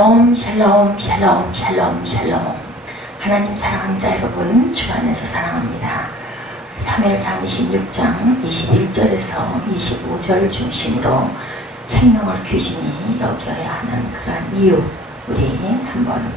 샬롬 샬롬 샬롬 샬롬. 하나님 사랑합니다. 여러분 주 안에서 사랑합니다. 사무엘상 26장 21절에서 25절 중심으로 생명을 귀중히 여겨야 하는 그러한 이유, 우리 한번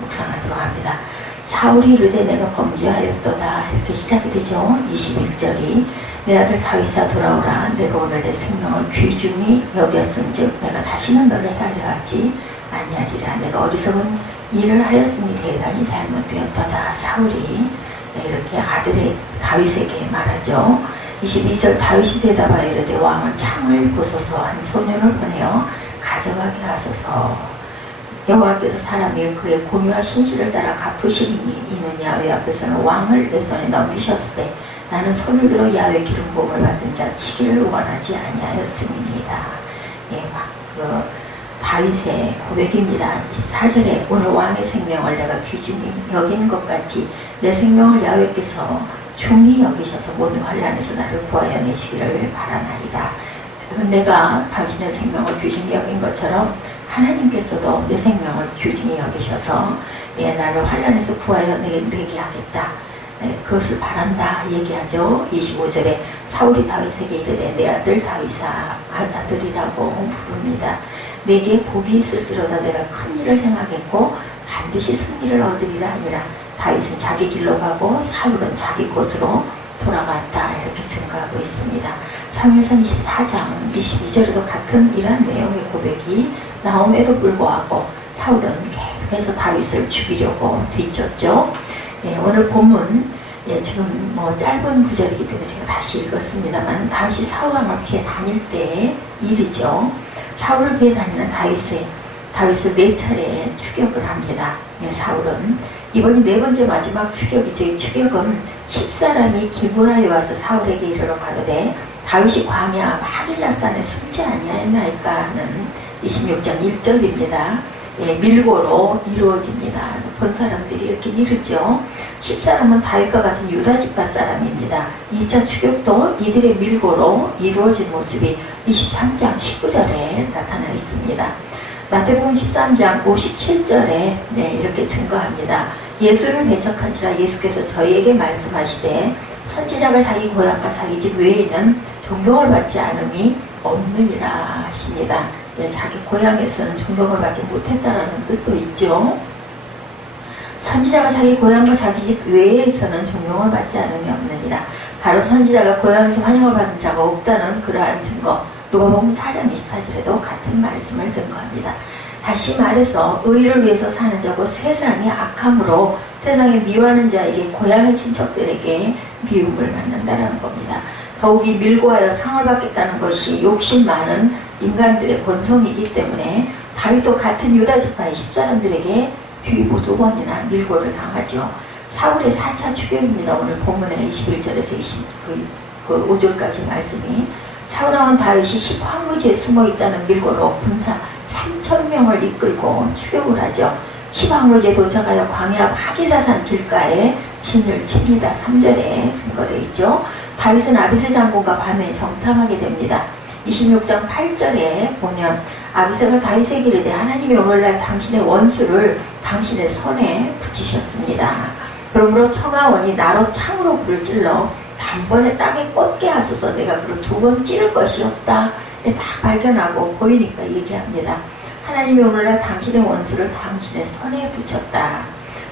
묵상하도록 합니다. 사울이 이르되 내가 범죄하였도다, 이렇게 시작이 되죠. 21절이 내 아들 다윗아 돌아오라, 내가 오늘 내 생명을 귀중히 여겼은즉 내가 다시는 너를 해하려 하지 아니하리라. 내가 어리석은 일을 하였으니 대단히 잘못되었도다. 사울이 이렇게 아들의 다윗에게 말하죠. 22절 다윗이 대답하여 이르되 왕은 창을 부숴서 한 소년을 보내어 가져가게 하소서. 여호와께서 사람이 그의 공의와 신실을 따라 갚으시리니 이는 야훼 앞에서는 왕을 내 손에 넘기셨을 때 나는 손을 들어 야훼 기름 부음을 받은 자 치기를 원하지 아니하였음이니이다. 다윗의 고백입니다. 14절에 오늘 왕의 생명을 내가 귀중히 여긴 것 같이 내 생명을 야훼께서 중히 여기셔서 모든 환난에서 나를 구하여 내시기를 바라나이다. 내가 당신의 생명을 귀중히 여긴 것처럼 하나님께서도 내 생명을 귀중히 여기셔서 나를 환난에서 구하여 내게 하겠다. 그것을 바란다 얘기하죠. 25절에 사울이 다윗에게 이르되 내 아들 다윗아, 아들이라고 부릅니다. 내게 복이 있을지로다 내가 큰 일을 행하겠고 반드시 승리를 얻으리라 하니라. 다윗은 자기 길로 가고 사울은 자기 곳으로 돌아갔다, 이렇게 증거하고 있습니다. 사무엘상 24장 22절에도 같은 이러한 내용의 고백이 나옴에도 불구하고 사울은 계속해서 다윗을 죽이려고 뒤쫓죠. 오늘 본문 지금 짧은 구절이기 때문에 제가 다시 읽었습니다만 다윗이 사울왕을 피해 다닐 때의 일이죠. 사울을 피해 다니는 다윗을 4차례 추격을 합니다. 사울은 이번이 4번째 마지막 추격이죠. 이 추격은 10사람이 기브라에 와서 사울에게 이르러 가로되 다윗이 광야 하길라산에 숨지 아니하였나이까 하는 26장 1절입니다. 밀고로 이루어집니다. 본 사람들이 이렇게 이르죠. 10사람은 다윗과 같은 유다 지파 사람입니다. 2차 추격도 이들의 밀고로 이루어진 모습이 23장 19절에 나타나 있습니다. 마태복음 13장 57절에 이렇게 증거합니다. 예수를 배척한지라 고예수께서 저희에게 말씀하시되 선지자가 자기 고향과 자기 집 외에는 존경을 받지 않음이 없느니라 하십니다. 자기 고향에서는 존경을 받지 못했다라는 뜻도 있죠. 선지자가 자기 고향과 자기 집 외에서는 존경을 받지 않음이 없느니라. 바로 선지자가 고향에서 환영을 받은 자가 없다는 그러한 증거, 누가복음 4장 24절에도 같은 말씀을 증거합니다. 다시 말해서 의를 위해서 사는 자고 세상이 악함으로 세상에 미워하는 자에게 고향의 친척들에게 미움을 받는다는 겁니다. 더욱이 밀고하여 상을 받겠다는 것이 욕심 많은 인간들의 본성이기 때문에 다윗도 같은 유다 지파의 10사람들에게 뒤보 2번이나 밀고를 당하죠. 사울의 4차 추격입니다. 오늘 본문의 21절에서 25절까지 말씀이 사울왕은 다윗이 10황무지에 숨어있다는 밀고로 군사 3,000명을 이끌고 추격을 하죠. 10황무지에 도착하여 광야 하길라산 길가에 진을 칩니다. 3절에 증거되어 있죠. 다윗은 아비새 장군과 밤에 정탐하게 됩니다. 26장 8절에 보면 아비새가 다윗에게 이르되 하나님이 오늘날 당신의 원수를 당신의 손에 붙이셨습니다. 그러므로 청하오니 나로 창으로 그를 찔러 단번에 땅에 꽂게 하소서. 내가 그를 2번 찌를 것이 없다. 다 발견하고 보이니까 얘기합니다. 하나님이 오늘날 당신의 원수를 당신의 손에 붙였다.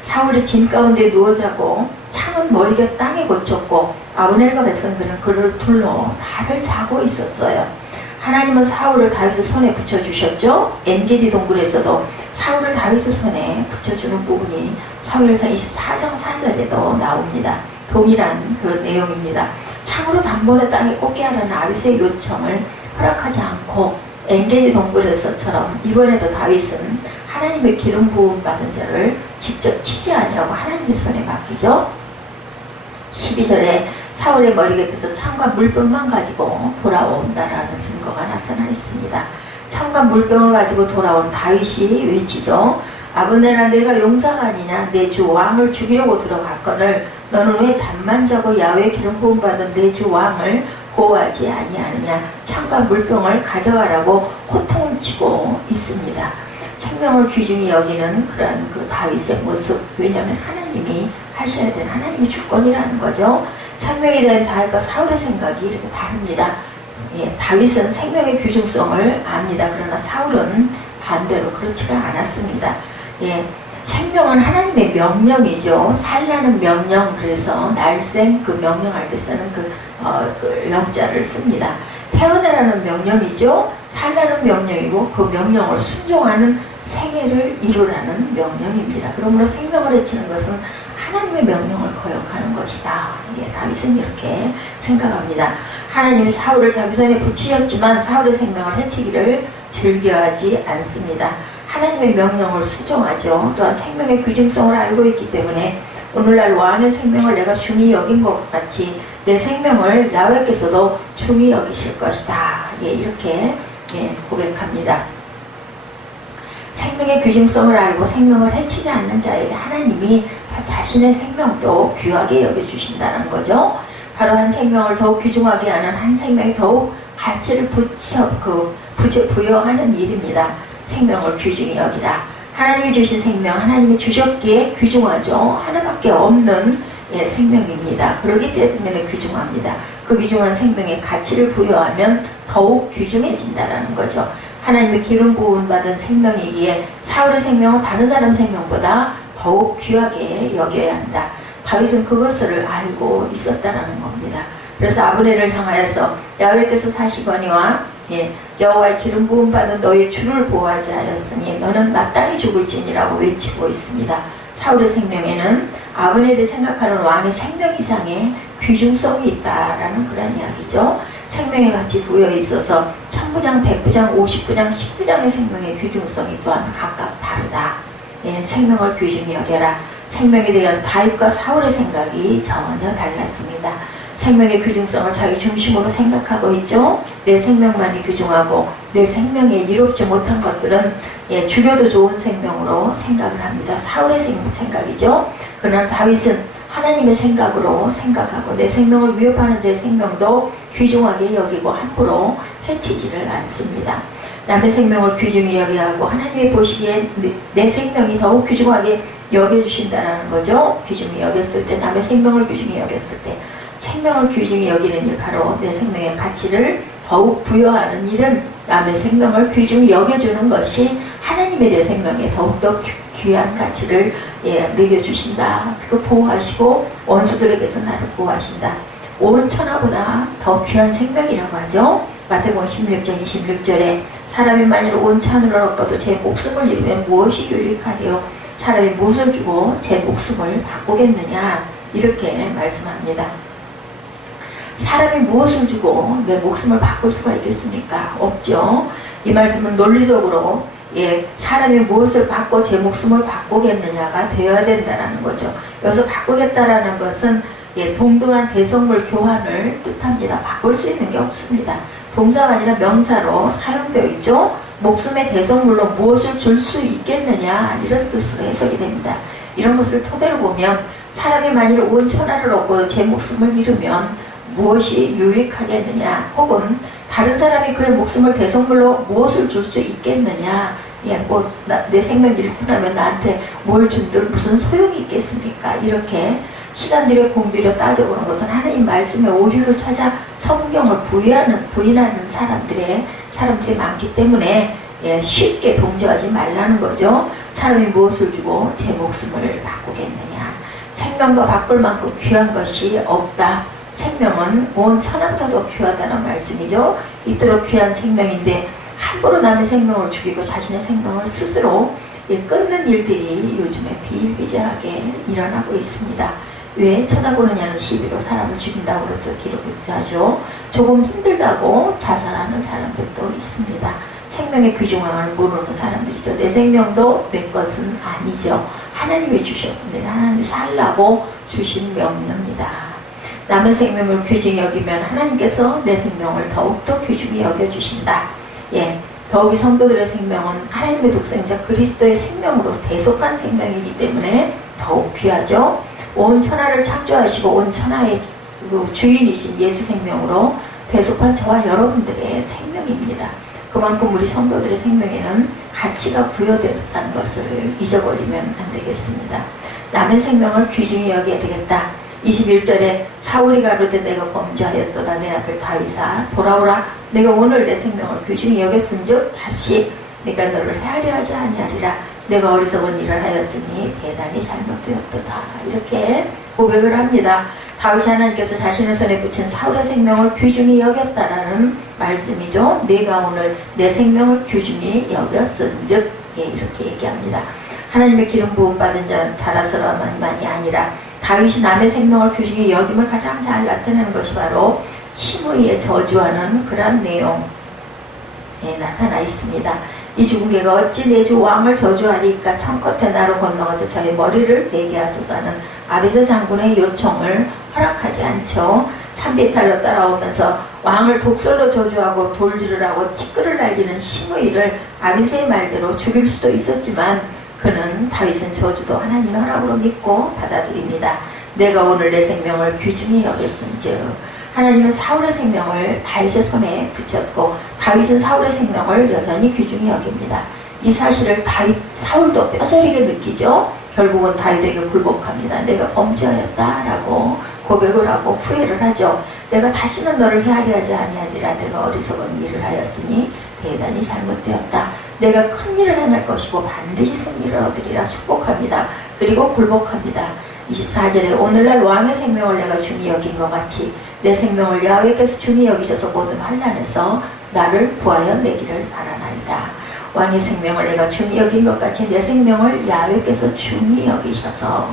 사울이 짐 가운데 누워 자고 창은 머리가 땅에 꽂혔고 아브넬과 백성들은 그를 둘러 다들 자고 있었어요. 하나님은 사울을 다윗의 손에 붙여주셨죠. 엔게디 동굴에서도 사울을 다윗의 손에 붙여주는 부분이 사무엘상 24장 4절에도 나옵니다. 동일한 그런 내용입니다. 창으로 단번에 땅에 꽂게 하라는 아비새의 요청을 허락하지 않고 엔게디 동굴에서처럼 이번에도 다윗은 하나님의 기름 부음 받은 자를 직접 치지 아니하고 하나님의 손에 맡기죠. 12절에 사울의 머리 곁에서 창과 물병만 가지고 돌아온다라는 증거가 나타나 있습니다. 창과 물병을 가지고 돌아온 다윗이 외치죠. 아브넬아, 내가 용사가 아니냐? 내 주 왕을 죽이려고 들어갔거늘 너는 왜 잠만 자고 야훼 기름 부음 받은 내 주 왕을 보호하지 아니하느냐? 창과 물병을 가져가라고 호통을 치고 있습니다. 생명을 귀중히 여기는 그런 그 다윗의 모습. 왜냐하면 하나님이 하셔야 되는, 하나님이 주권이라는 거죠. 생명에 대한 다윗과 사울의 생각이 이렇게 다릅니다. 예, 다윗은 생명의 귀중성을 압니다. 그러나 사울은 반대로 그렇지가 않았습니다. 예, 생명은 하나님의 명령이죠. 살라는 명령. 그래서 날생 그 명령할 때 쓰는 그 영자를 씁니다. 태어나라는 명령이죠. 살라는 명령이고 그 명령을 순종하는 생애를 이루라는 명령입니다. 그러므로 생명을 해치는 것은 하나님의 명령을 거역하는 것이다. 예, 다윗은 이렇게 생각합니다. 하나님이 사울을 자기 손에 붙이셨지만 사울의 생명을 해치기를 즐겨하지 않습니다. 하나님의 명령을 순종하죠. 또한 생명의 귀중성을 알고 있기 때문에 오늘날 왕의 생명을 내가 중히 여긴 것 같이 내 생명을 야훼께서도 중히 여기실 것이다. 예, 이렇게 고백합니다. 생명의 귀중성을 알고 생명을 해치지 않는 자에게 하나님이 자신의 생명도 귀하게 여겨주신다는 거죠. 바로 한 생명을 더욱 귀중하게 하는 한 생명이 더욱 가치를 부여하는 일입니다. 생명을 귀중히 여기라. 하나님이 주신 생명, 하나님이 주셨기에 귀중하죠. 하나밖에 없는 생명입니다. 그렇기 때문에 귀중합니다. 그 귀중한 생명에 가치를 부여하면 더욱 귀중해진다는 거죠. 하나님의 기름 부음 받은 생명이기에 사울의 생명은 다른 사람 생명보다 더욱 귀하게 여겨야 한다. 다윗은 그것을 알고 있었다는 겁니다. 그래서 아브넬을 향하여서 야훼께서 사시거니와 여호와의 기름 부음 받은 너의 주를 보호하지 하였으니 너는 마땅히 죽을지니라고 외치고 있습니다. 사울의 생명에는 아브넬이 생각하는 왕의 생명 이상의 귀중성이 있다라는 그런 이야기죠. 생명의 가치 부여에 있어서 1000부장, 100부장, 50부장, 10부장의 생명의 귀중성이 또한 각각 다르다. 생명을 귀중히 여겨라. 생명에 대한 다윗과 사울의 생각이 전혀 달랐습니다. 생명의 귀중성을 자기 중심으로 생각하고 있죠. 내 생명만이 귀중하고 내 생명에 이롭지 못한 것들은 죽여도 좋은 생명으로 생각을 합니다. 사울의 생각이죠. 그러나 다윗은 하나님의 생각으로 생각하고 내 생명을 위협하는 제 생명도 귀중하게 여기고 함부로 해치지를 않습니다. 남의 생명을 귀중히 여겨야 하고 하나님이 보시기에 내 생명이 더욱 귀중하게 여겨주신다는 거죠. 귀중히 여겼을 때, 남의 생명을 귀중히 여겼을 때, 생명을 귀중히 여기는 일, 바로 내 생명의 가치를 더욱 부여하는 일은 남의 생명을 귀중히 여겨주는 것이 하나님의 내 생명에 더욱더 귀한 가치를 매겨주신다. 그리고 보호하시고 원수들에게서 나를 보호하신다. 온 천하보다 더 귀한 생명이라고 하죠. 마태복음 16장 26절에 사람이 만일 온 천하를 얻어도 제 목숨을 잃으면 무엇이 유익하리요? 사람이 무엇을 주고 제 목숨을 바꾸겠느냐? 이렇게 말씀합니다. 사람이 무엇을 주고 내 목숨을 바꿀 수가 있겠습니까? 없죠. 이 말씀은 논리적으로 사람이 무엇을 받고 제 목숨을 바꾸겠느냐가 되어야 된다는 거죠. 여기서 바꾸겠다라는 것은 동등한 대속물 교환을 뜻합니다. 바꿀 수 있는 게 없습니다. 동사가 아니라 명사로 사용되어 있죠. 목숨의 대속물로 무엇을 줄 수 있겠느냐, 이런 뜻으로 해석이 됩니다. 이런 것을 토대로 보면 사람이 만일 온 천하를 얻고 제 목숨을 잃으면 무엇이 유익하겠느냐, 혹은 다른 사람이 그의 목숨을 대속물로 무엇을 줄 수 있겠느냐, 내 생명 잃고 나면 나한테 뭘 준들 무슨 소용이 있겠습니까? 이렇게 시간들여 공들여 따져보는 것은 하나님 말씀의 오류를 찾아 성경을 부인하는 사람들이 많기 때문에 쉽게 동조하지 말라는 거죠. 사람이 무엇을 주고 제 목숨을 바꾸겠느냐. 생명과 바꿀 만큼 귀한 것이 없다. 생명은 온 천하보다도 귀하다는 말씀이죠. 이토록 귀한 생명인데 함부로 남의 생명을 죽이고 자신의 생명을 스스로 끊는 일들이 요즘에 비일비재하게 일어나고 있습니다. 왜 쳐다보느냐는 시비로 사람을 죽인다고 또 기록하죠. 조금 힘들다고 자살하는 사람들도 있습니다. 생명의 귀중함을 모르는 사람들이죠. 내 생명도 내 것은 아니죠. 하나님이 주셨습니다. 하나님이 살라고 주신 명령입니다. 남의 생명을 귀중히 여기면 하나님께서 내 생명을 더욱더 귀중히 여겨주신다. 더욱이 성도들의 생명은 하나님의 독생자 그리스도의 생명으로 대속한 생명이기 때문에 더욱 귀하죠. 온 천하를 창조하시고 온 천하의 주인이신 예수 생명으로 대속한 저와 여러분들의 생명입니다. 그만큼 우리 성도들의 생명에는 가치가 부여되었다는 것을 잊어버리면 안 되겠습니다. 남의 생명을 귀중히 여겨야 되겠다. 21절에 사울이 가로되 내가 범죄하였도다. 내 아들 다윗아 돌아오라. 내가 오늘 내 생명을 귀중히 여겼은즉 다시 내가 너를 헤아려 하지 아니하리라. 내가 어리석은 일을 하였으니 대단히 잘못되었도다. 이렇게 고백을 합니다. 다윗이 하나님께서 자신의 손에 붙인 사울의 생명을 귀중히 여겼다라는 말씀이죠. 내가 오늘 내 생명을 귀중히 여겼은즉, 예, 이렇게 얘기합니다. 하나님의 기름 부음 받은 자 자라서만이 아니라 다윗이 남의 생명을 귀중히 여김을 가장 잘 나타내는 것이 바로 시므이의 저주하는 그런 내용에 나타나 있습니다. 이 죽은 개가 어찌 내 주 왕을 저주하리까 청껏해 나로 건너가서 저의 머리를 베게 하소서 하는 아비새 장군의 요청을 허락하지 않죠. 산비탈로 따라오면서 왕을 독설로 저주하고 돌질을 하고 티끌을 날리는 시므이를 아비새의 말대로 죽일 수도 있었지만 그는 다윗은 저주도 하나님의 허락으로 믿고 받아들입니다. 내가 오늘 내 생명을 귀중히 여겼은즉, 하나님은 사울의 생명을 다윗의 손에 붙였고 다윗은 사울의 생명을 여전히 귀중히 여깁니다. 이 사실을 사울도 뼈저리게 느끼죠. 결국은 다윗에게 굴복합니다. 내가 범죄하였다라고 고백을 하고 후회를 하죠. 내가 다시는 너를 헤아려 하지 아니하리라. 내가 어리석은 일을 하였으니 대단히 잘못되었다. 내가 큰 일을 해낼 것이고 반드시 승리를 얻으리라 축복합니다. 그리고 굴복합니다. 24절에 오늘날 왕의 생명을 내가 중히 여긴 것 같이 내 생명을 야훼께서 중히 여기셔서 모든 환난에서 나를 구하여 내기를 바라나이다. 왕의 생명을 내가 중히 여긴 것 같이 내 생명을 야훼께서 중히 여기셔서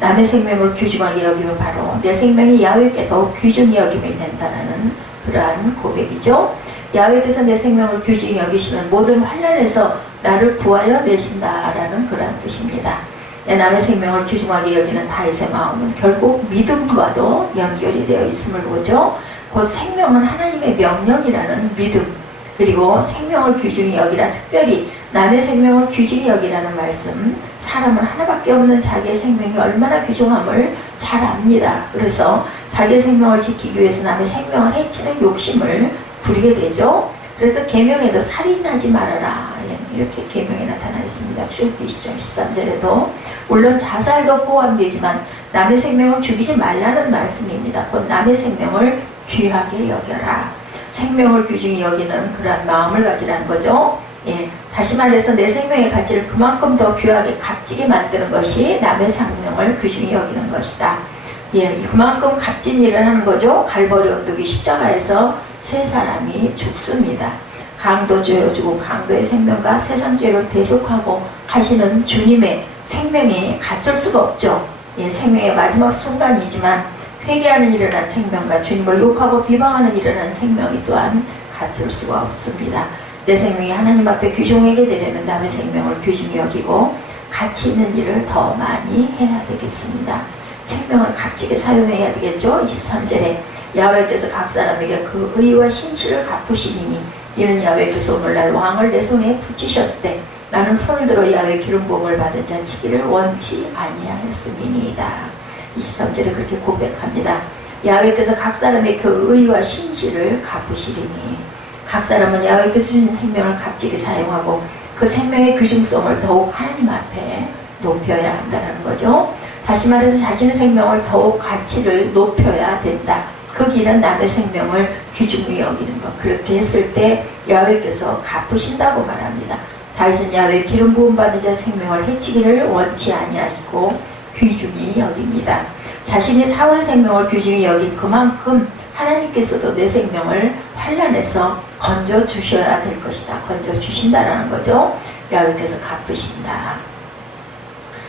남의 생명을 귀중하게 여기면 바로 내 생명이 야훼께 더욱 귀중히 여김이 된다는 그러한 고백이죠. 야훼께서 내 생명을 귀중히 여기시면 모든 환난에서 나를 구하여 내신다라는 그러한 뜻입니다. 내 남의 생명을 귀중하게 여기는 다윗의 마음은 결국 믿음과도 연결이 되어 있음을 보죠. 곧 생명은 하나님의 명령이라는 믿음, 그리고 생명을 귀중히 여기라, 특별히 남의 생명을 귀중히 여기라는 말씀. 사람은 하나밖에 없는 자기의 생명이 얼마나 귀중함을 잘 압니다. 그래서 자기의 생명을 지키기 위해서 남의 생명을 해치는 욕심을 부리게 되죠. 그래서 계명에도 살인하지 말아라, 이렇게 계명에 나타나 있습니다. 출애굽기 20장 13절에도 물론 자살도 포함되지만 남의 생명을 죽이지 말라는 말씀입니다. 곧 남의 생명을 귀하게 여겨라. 생명을 귀중히 여기는 그러한 마음을 가지라는 거죠. 예, 다시 말해서 내 생명의 가치를 그만큼 더 귀하게 값지게 만드는 것이 남의 생명을 귀중히 여기는 것이다. 예, 그만큼 값진 일을 하는 거죠. 갈보리 언덕이 십자가에서 세 사람이 죽습니다. 강도 죄로 죽은 강도의 생명과 세상 죄를 대속하고 하시는 주님의 생명이 같을 수가 없죠. 예, 생명의 마지막 순간이지만 회개하는 일을 한 생명과 주님을 욕하고 비방하는 일을 한 생명이 또한 같을 수가 없습니다. 내 생명이 하나님 앞에 귀중하게 되려면 남의 생명을 귀중히 여기고 가치 있는 일을 더 많이 해야 되겠습니다. 생명을 값지게 사용해야 되겠죠. 23절에 야훼께서 각 사람에게 그 의와 신실을 갚으시니 이는 야훼께서 오늘날 왕을 내 손에 붙이셨을 때 나는 손을 들어 야훼 기름 부음을 받은 자 치기를 원치 아니하였음이니이다. 23절에 그렇게 고백합니다. 야훼께서 각 사람의 그 의와 신실을 갚으시리니, 각 사람은 야훼께서 주신 생명을 값지게 사용하고 그 생명의 귀중성을 더욱 하나님 앞에 높여야 한다는 거죠. 다시 말해서 자신의 생명을 더욱 가치를 높여야 된다. 그 길은 남의 생명을 귀중히 여기는 것. 그렇게 했을 때 야훼께서 갚으신다고 말합니다. 다윗은 야훼 기름 부음 받은 자 생명을 해치기를 원치 아니하시고 귀중히 여깁니다. 자신이 사울의 생명을 귀중히 여긴 그만큼 하나님께서도 내 생명을 환난에서 건져 주셔야 될 것이다. 건져 주신다라는 거죠. 야훼께서 갚으신다.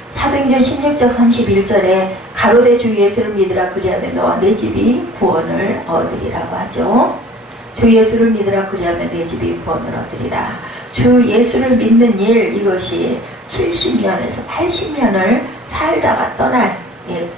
사도행전 16장 31절에 가로되 주 예수를 믿으라 그리하면 너와 내 집이 구원을 얻으리라고 하죠. 주 예수를 믿으라 그리하면 내 집이 구원을 얻으리라. 주 예수를 믿는 일, 이것이 70년에서 80년을 살다가 떠날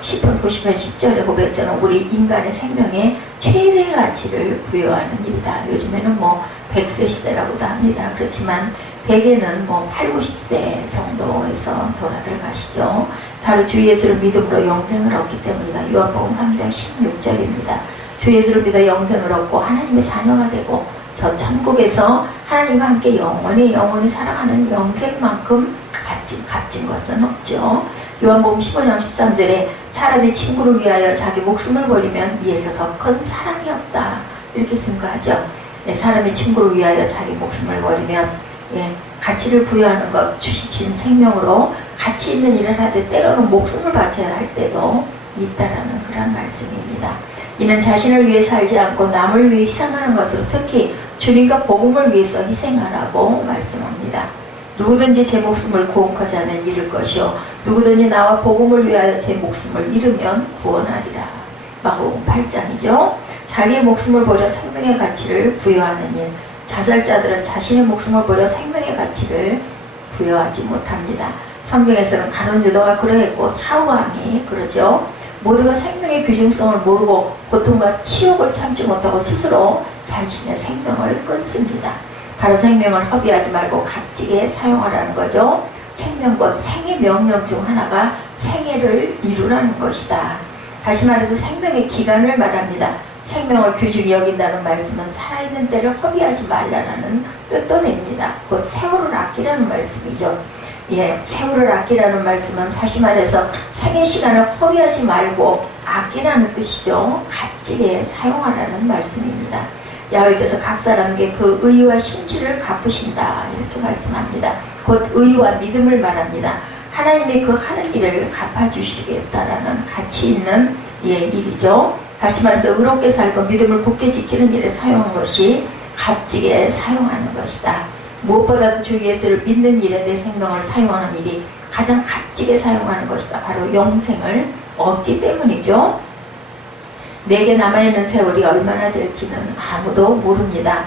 10편 90편 10절에 고백처럼 우리 인간의 생명에 최대 가치를 부여하는 일이다. 요즘에는 뭐 100세 시대라고도 합니다. 그렇지만 대개는 뭐 8, 90세 정도에서 돌아들 가시죠. 바로 주 예수를 믿음으로 영생을 얻기 때문이다. 요한복음 3장 16절입니다. 주 예수를 믿어 영생을 얻고 하나님의 자녀가 되고 저 천국에서 하나님과 함께 영원히 살아가는 영생만큼 값진 것은 없죠. 요한복음 15장 13절에 사람이 친구를 위하여 자기 목숨을 버리면 이에서 더 큰 사랑이 없다, 이렇게 증거하죠. 사람이 친구를 위하여 자기 목숨을 버리면 가치를 부여하는 것, 주신 생명으로 가치 있는 일을 하되 때로는 목숨을 바쳐야 할 때도 있다라는 그런 말씀입니다. 이는 자신을 위해 살지 않고 남을 위해 희생하는 것으로 특히 주님과 복음을 위해서 희생하라고 말씀합니다. 누구든지 제 목숨을 구원하지 않으면 잃을 것이요 누구든지 나와 복음을 위하여 제 목숨을 잃으면 구원하리라. 마가복음 8장이죠. 자기의 목숨을 버려 생명의 가치를 부여하는 일. 자살자들은 자신의 목숨을 버려 생명의 가치를 부여하지 못합니다. 성경에서는 가룟 유다가 그러했고 사울왕이 그러죠. 모두가 생명의 귀중성을 모르고 고통과 치욕을 참지 못하고 스스로 자신의 생명을 끊습니다. 바로 생명을 허비하지 말고 값지게 사용하라는 거죠. 생명과 생의 명령 중 하나가 생애를 이루라는 것이다. 다시 말해서 생명의 기간을 말합니다. 생명을 귀중히 여긴다는 말씀은 살아있는 때를 허비하지 말라는 뜻도 냅니다. 곧 세월을 아끼라는 말씀이죠. 세월을 아끼라는 말씀은 다시 말해서 생의 시간을 허비하지 말고 아끼라는 뜻이죠. 값지게 사용하라는 말씀입니다. 야훼께서 각 사람에게 그 의와 신지를 갚으신다, 이렇게 말씀합니다. 곧 의와 믿음을 말합니다. 하나님이 그 하는 일을 갚아주시겠다라는 가치 있는 일이죠. 다시 말해서 의롭게 살고 믿음을 굳게 지키는 일에 사용한 것이 값지게 사용하는 것이다. 무엇보다도 주 예수를 믿는 일에 내 생명을 사용하는 일이 가장 값지게 사용하는 것이다. 바로 영생을 얻기 때문이죠. 내게 남아있는 세월이 얼마나 될지는 아무도 모릅니다.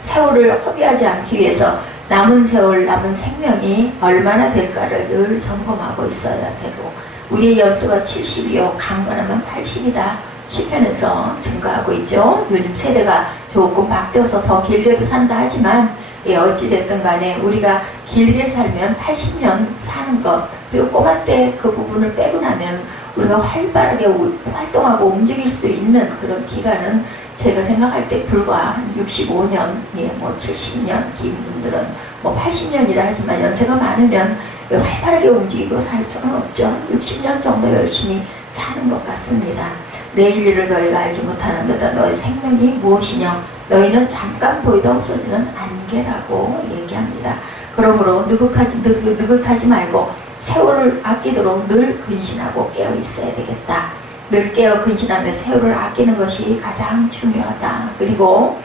세월을 허비하지 않기 위해서 남은 세월, 남은 생명이 얼마나 될까를 늘 점검하고 있어야 되고, 우리의 연수가 70이요 강건하면 80이다. 시편에서 증거하고 있죠. 요즘 세대가 조금 바뀌어서 더 길게도 산다 하지만 어찌됐든 간에 우리가 길게 살면 80년 사는 것, 그리고 꼬마 때 그 부분을 빼고 나면 우리가 활발하게 활동하고 움직일 수 있는 그런 기간은 제가 생각할 때 불과 65년, 70년, 긴 분들은 80년이라 하지만 연세가 많으면 활발하게 움직이고 살 수는 없죠. 60년 정도 열심히 사는 것 같습니다. 내일 일을 너희가 알지 못하는데다 너희 생명이 무엇이냐? 너희는 잠깐 보이다 없어지는 안개라고 얘기합니다. 그러므로 느긋하지 말고 세월을 아끼도록 늘 근신하고 깨어 있어야 되겠다. 늘 깨어 근신하며 세월을 아끼는 것이 가장 중요하다. 그리고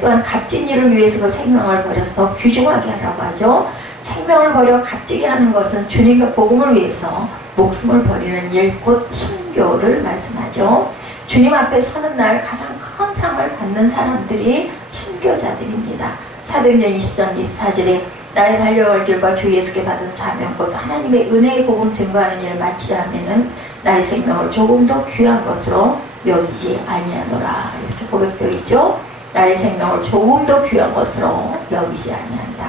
또한 값진 일을 위해서 그 생명을 버려서 더 귀중하게 하라고 하죠. 생명을 버려 값지게 하는 것은 주님과 복음을 위해서 목숨을 버리는 일, 곧 순교를 말씀하죠. 주님 앞에 서는 날 가장 큰 상을 받는 사람들이 순교자들입니다. 사도행전 20장 24절에 나의 달려갈 길과 주 예수께 받은 사명, 곧 하나님의 은혜의 복음 증거하는 일을 마치려 하면은 나의 생명을 조금 더 귀한 것으로 여기지 아니하노라, 이렇게 고백되어 있죠. 나의 생명을 조금 더 귀한 것으로 여기지 아니한다.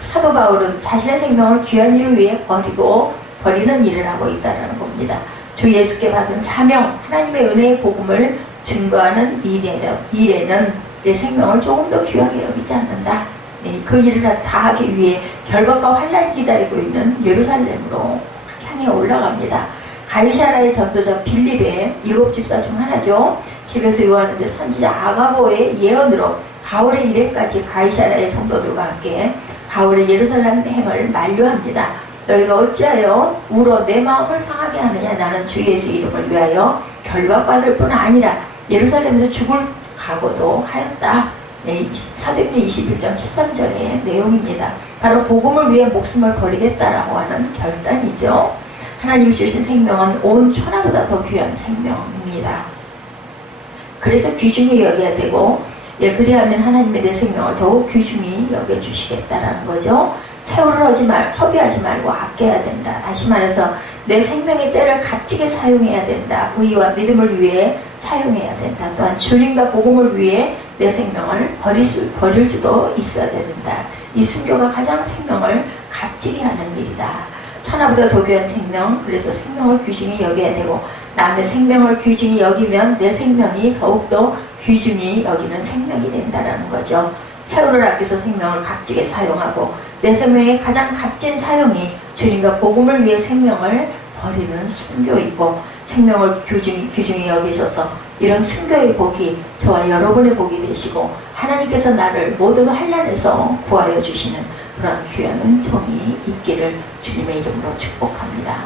사도 바울은 자신의 생명을 귀한 일을 위해 버리는 일을 하고 있다는 겁니다. 주 예수께 받은 사명, 하나님의 은혜의 복음을 증거하는 일에는 내 생명을 조금 더 귀하게 여기지 않는다. 그 일을 다 하기 위해 결박과 환란이 기다리고 있는 예루살렘으로 향해 올라갑니다. 가이사라의 전도자 빌립의 7집사 중 하나죠. 집에서 요하는데 선지자 아가보의 예언으로 바울의 일행까지 가이사라의 성도들과 함께 바울의 예루살렘 행을 만류합니다. 너희가 어찌하여 울어 내 마음을 상하게 하느냐? 나는 주 예수 이름을 위하여 결박받을 뿐 아니라 예루살렘에서 죽을 각오도 하였다. 사도행전 21장 13절의 내용입니다. 바로 복음을 위해 목숨을 버리겠다라고 하는 결단이죠. 하나님이 주신 생명은 온 천하보다 더 귀한 생명입니다. 그래서 귀중히 여겨야 되고, 그리하면 하나님의 내 생명을 더욱 귀중히 여겨주시겠다라는 거죠. 세월을 허비하지 말고 아껴야 된다. 다시 말해서 내 생명의 때를 값지게 사용해야 된다. 의와 믿음을 위해 사용해야 된다. 또한 주님과 복음을 위해 내 생명을 버릴 수도 있어야 된다. 이 순교가 가장 생명을 값지게 하는 일이다. 천하보다 더 귀한 생명, 그래서 생명을 귀중히 여겨야 되고, 남의 생명을 귀중히 여기면 내 생명이 더욱더 귀중히 여기는 생명이 된다라는 거죠. 새우를 아껴서 생명을 값지게 사용하고 내 생명의 가장 값진 사용이 주님과 복음을 위해 생명을 버리는 순교이고 생명을 귀중히 여기셔서 이런 순교의 복이 저와 여러분의 복이 되시고 하나님께서 나를 모든 환난에서 구하여 주시는 그런 귀한 은총이 있기를 주님의 이름으로 축복합니다.